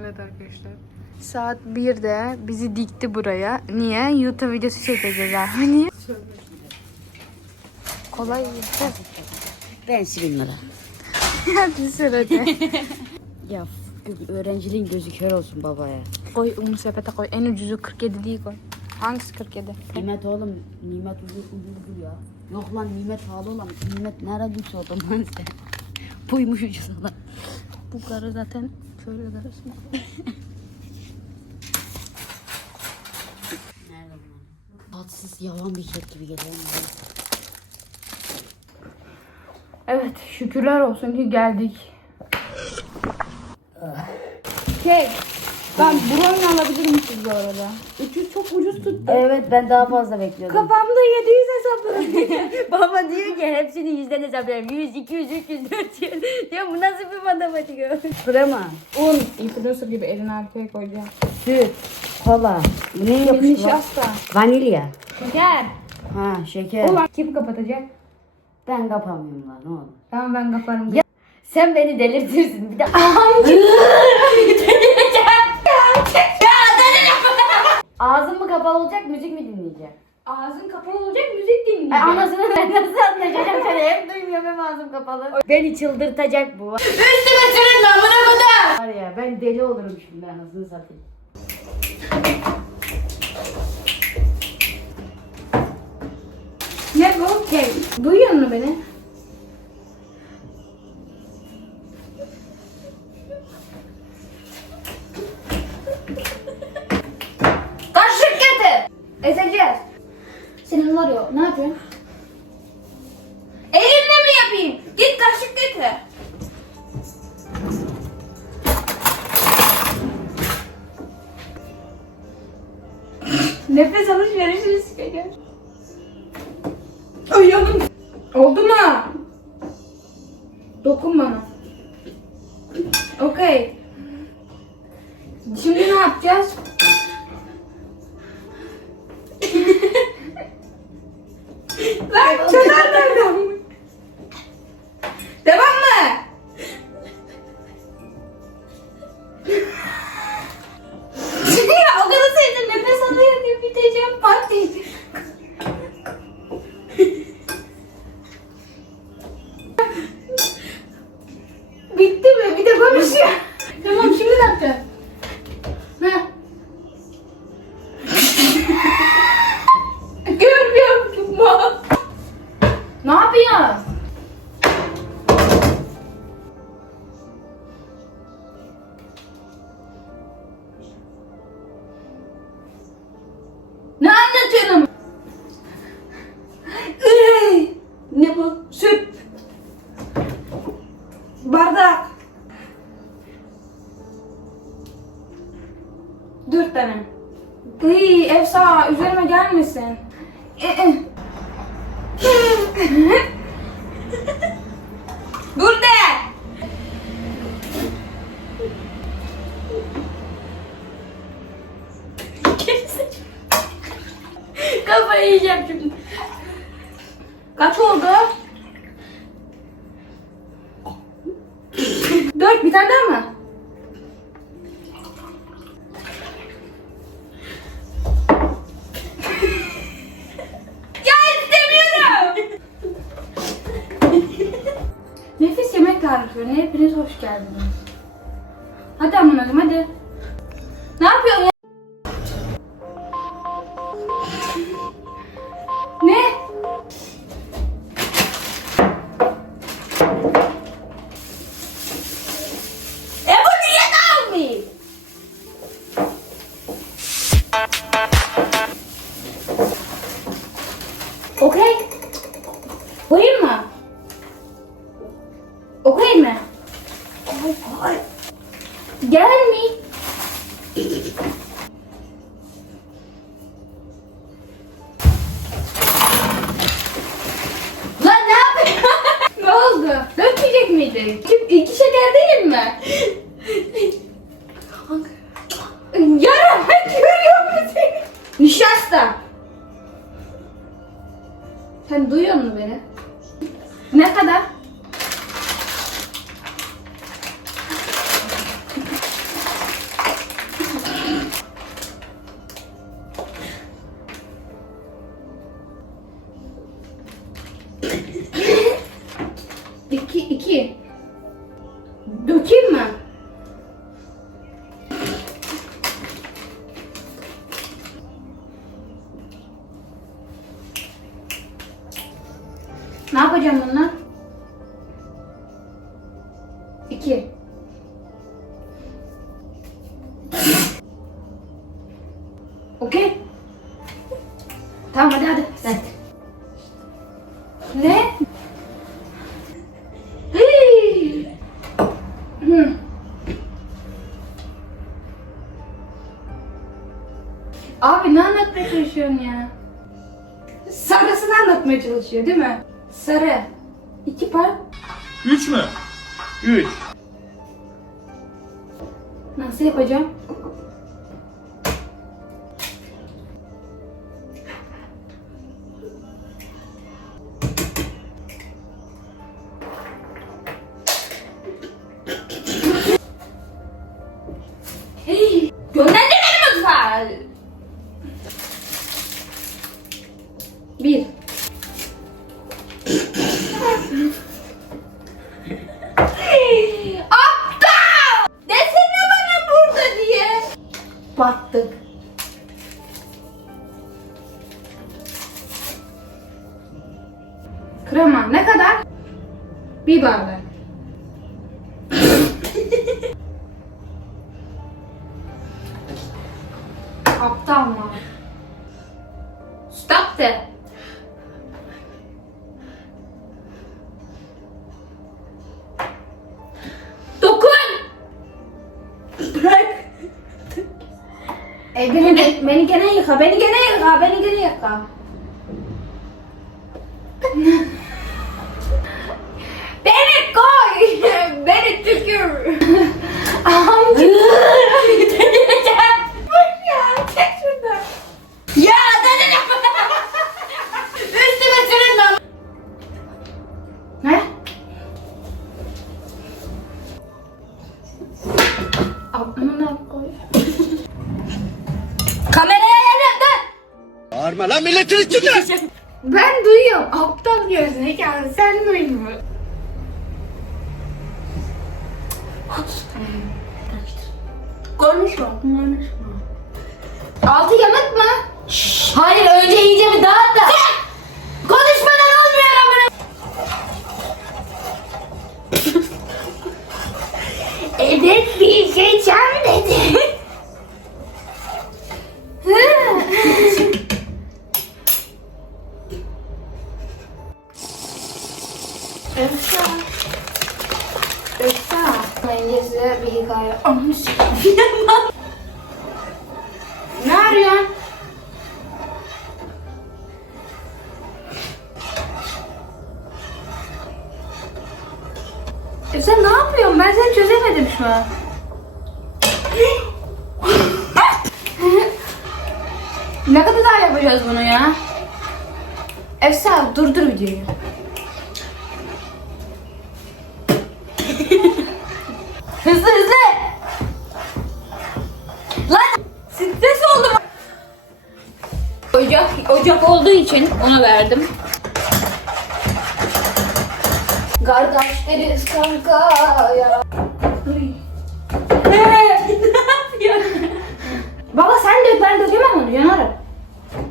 Evet arkadaşlar. Saat 1'de bizi dikti buraya. Niye? YouTube videosu çekeceğiz. Niye? Kolay yeter. Ben silinmeden. Hadi sırada. Ya öğrenciliğin gözü kör olsun babaya. koy onu sepete koy. En ucuzu 47 değil koy. Hangisi 47? Nimet oğlum, nimet ucuz ucuzdur ya. Yok lan nimet pahalı olan, nimet nerede sordum lan sen? Buymuş ucuz olan. Bu karı zaten şöyle karısı. Nerede bu? Tatsız yavan bir kek gibi geliyor. Evet şükürler olsun ki geldik. Kek. Ben brownie alabilir misiniz bu arada? 300 çok ucuz tuttu. Evet ben daha fazla bekliyordum. Kafamda 700 hesapladım. Baba diyor ki hepsini yüzden hesaplıyorum. 100, 200, 300, 400. Ya bu nasıl bir matematik o? Krema, Un. Influencer gibi elini arkaya koyacağım. süt, kola. Ne yapmış lan? Nişasta. Vanilya. Şeker. Ha şeker. Ulan kim kapatacak? Ben kapamıyorum lan olur. Tamam ben kaparım. Ya- Sen beni delirtirsin. Bir de Ağzın mı kapalı olacak, müzik mi dinleyeceğim? Ağzın kapalı olacak müzik dinleyeceğim. Ay anasını ben nasıl anlayacağım seni? Hem duymuyorum hem ağzım kapalı. Beni çıldırtacak bu. Üstüme sürün lan buna kadar. Var ya ben deli olurum şimdi anasını satayım. Ne bu? Kek. Duyuyor musun beni? Nefes alışverişini sikeceğim. Ay yanım. Oldu mu? Dokun bana. Okey. Şimdi ne yapacağız? Lan çözer nereden? Bardak. Dört tane. Iy, Efsa üzerime gelmesin. Ee. Dur de. Kafayı yiyeceğim şimdi. Kaç oldu? Dört bir tane daha mı? ya istemiyorum. Nefis yemek tariflerine hepiniz hoş geldiniz. Hadi aman hadi Okey mi? Lan ne yapıyorsun? ne oldu? Dökmeyecek miydik? İki, iki şeker değil mi? Ben görüyor musun? Nişasta. Sen duyuyor musun beni? Ne kadar? Ne yapacağım bununla? İki. Okey. Tamam hadi hadi. Evet. Ne? Hı. Abi ne anlatmaya çalışıyorsun ya? Sarısını anlatmaya çalışıyor değil mi? Sarı. İki par. Üç mü? Üç. Nasıl yapacağım? Bir bardak. Aptal mı? Stop de. Dokun! Bırak. E, beni, beni gene yıka, beni gene yıka, beni gene yıka. Konuşma. Konuşma. Altı yanık mı? Hayır önce iyice bir dağıt da. Konuşmadan olmuyor amına. Evet bir şey dedi. Efsa. Efsa. Önce size bir hikaye anlatacağım. ne arıyorsun? E sen ne yapıyorsun? Ben seni çözemedim şu an. ne kadar daha yapacağız bunu ya? Efsa durdur videoyu. İçin ona verdim. Kardeşleriz kanka ya. ne yapıyorsun? Baba sen dök ben dökemem onu yanarım.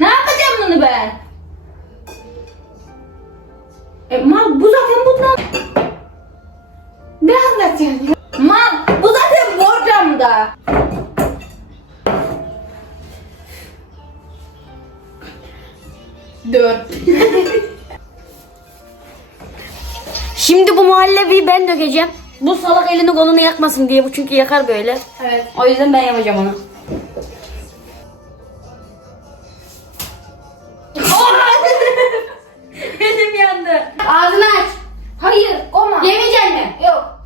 Ne yapacağım bunu ben? E mal bu zaten bundan. Ne anlatacaksın? Mal bu zaten borcamda. Dört. Şimdi bu muhallebiyi ben dökeceğim. Bu salak elini kolunu yakmasın diye bu çünkü yakar böyle. Evet. O yüzden ben yapacağım onu. Elim yandı. Ağzını aç. Hayır, koma. Yemeyecek mi? Yok.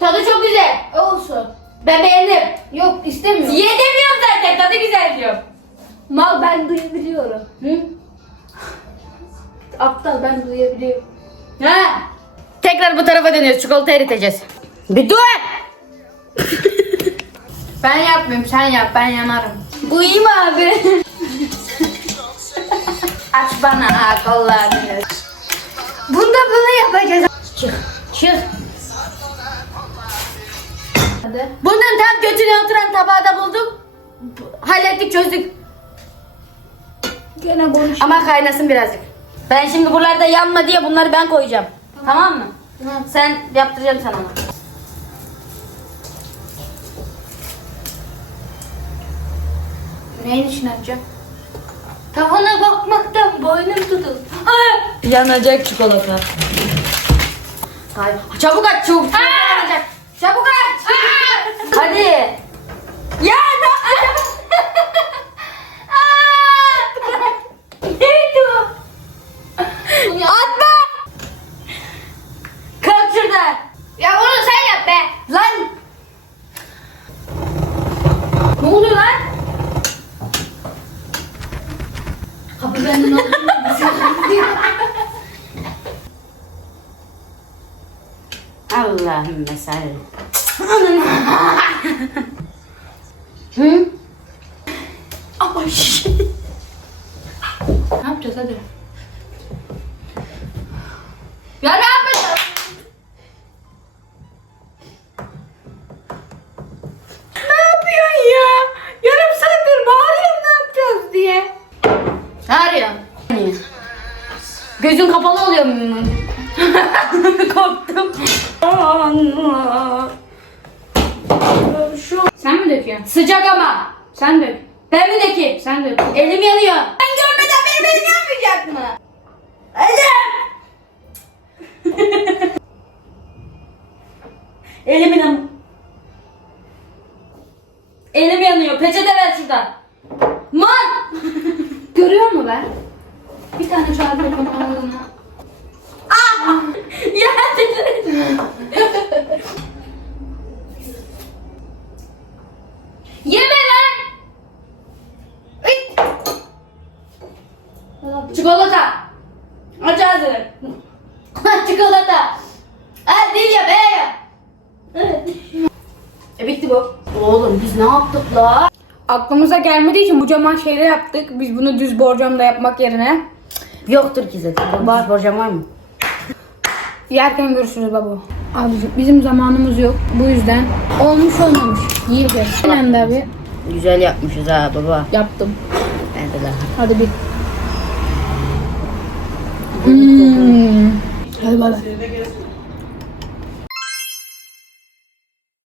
Tadı çok güzel. Olsun. Ben beğendim. Yok istemiyorum. Ye demiyorum zaten tadı güzel diyorum. Mal ben duyabiliyorum. Hı? Aptal ben duyabiliyorum. Ha? Tekrar bu tarafa dönüyoruz. Çikolata eriteceğiz. Bir dur. Ben yapmıyorum sen yap ben yanarım. Bu iyi mi abi? Aç bana kollarını. Bunda bunu yapacağız. Çık. Çık. Hadi. Bunun tam götüne oturan tabağı da bulduk. Hallettik çözdük. Gene konuş. Ama kaynasın birazcık. Ben şimdi buralarda yanma diye bunları ben koyacağım. Tamam, mı? Tamam. Sen yaptıracaksın sen onu. Neyin için yapacağım? Tavana bakmaktan boynum tutuldu. Yanacak çikolata. Hayır. Çabuk aç çabuk. yanacak. Çabuk aç. Hadi. Ya ne? Neydi o? Atma. Kalk şurada. Ya onu sen yap be. Lan. Ne oluyor lan? Kapı benden Allahümme salli. Hı? Ama şiş. ne yapacağız hadi. Ya? Gözün kapalı oluyor mu? Korktum. Şu. Sen mi döküyorsun? Sıcak ama. Sen dök. Ben mi dökeyim? Sen dök. Elim yanıyor. Ben görmeden benim elim yanmayacak mı? Elim yanıyor. Elim yanıyor. Peçete ver şuradan. Man! Görüyor mu ben? Bir tane çarpıyorum ağzına. ya Yeme lan! Ay! Çikolata. Aç ağzını. Çikolata. Hadi ya be ya. E bitti bu. Oğlum biz ne yaptık la? Aklımıza gelmediği için bu cama şeyde yaptık. Biz bunu düz borcamda yapmak yerine. Yoktur ki zaten. Var. Borcam var mı? Yerken görüşürüz baba. Abi bizim zamanımız yok. Bu yüzden olmuş olmamış. Yiyeceğiz. Önemli abi. Güzel yapmışız ha baba. Yaptım. Ben de daha. Hadi bir. Hmm. Hadi bay.